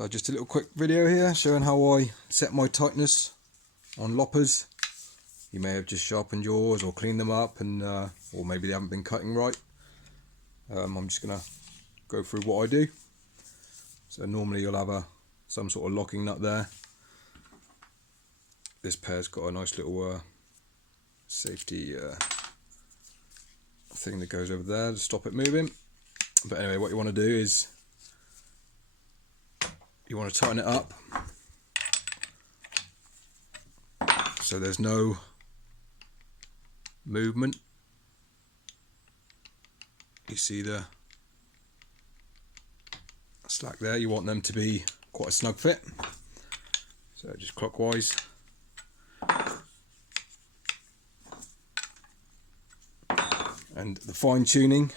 So just a little quick video here showing how I set my tightness on loppers. You may have just sharpened yours or cleaned them up, and or maybe they haven't been cutting right. I'm just gonna go through what I do. So normally you'll have some sort of locking nut there. This pair's got a nice little safety thing that goes over there to stop it moving. But anyway, what you want to do is you want to tighten it up so there's no movement. You see the slack there, you want them to be quite a snug fit, so just clockwise. And the fine tuning,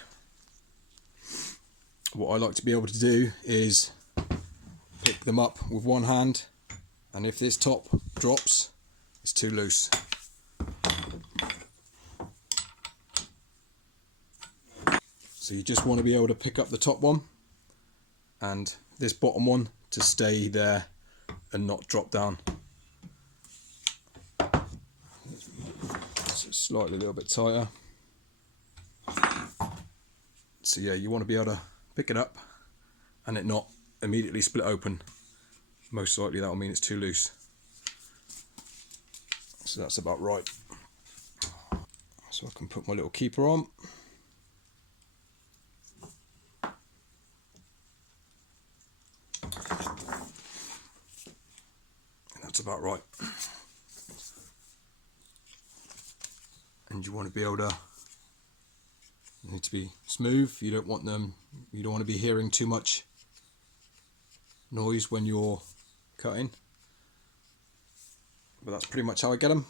what I like to be able to do is pick them up with one hand, and if this top drops, it's too loose. So you just want to be able to pick up the top one and this bottom one to stay there and not drop down. So slightly a little bit tighter. So yeah, you want to be able to pick it up and it not immediately split open. Most likely that will mean it's too loose. So that's about right. So I can put my little keeper on. That's about right. And you want to be able to, you need to be smooth. You don't want to be hearing too much noise when you're cutting. But that's pretty much how I get them.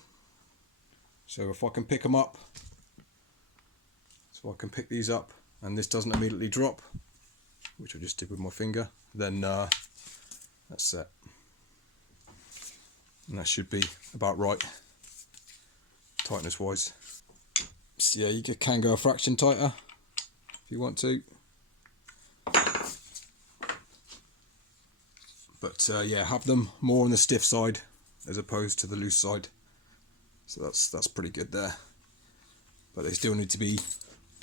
So if I can pick them up, so I can pick these up and this doesn't immediately drop, which I just did with my finger, then that's set. And that should be about right, tightness wise. So yeah, you can go a fraction tighter if you want to. But yeah, have them more on the stiff side as opposed to the loose side. So that's pretty good there. But they still need to be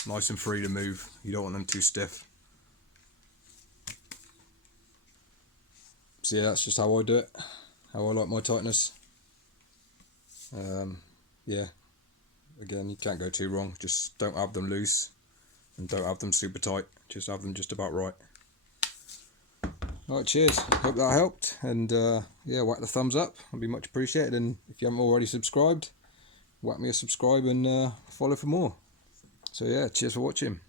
nice and free to move. You don't want them too stiff. So yeah, that's just how I do it. How I like my tightness. Yeah, again, you can't go too wrong. Just don't have them loose and don't have them super tight. Just have them just about right. Alright, cheers. Hope that helped. And yeah, whack the thumbs up. That'd be much appreciated. And if you haven't already subscribed, whack me a subscribe and follow for more. So yeah, cheers for watching.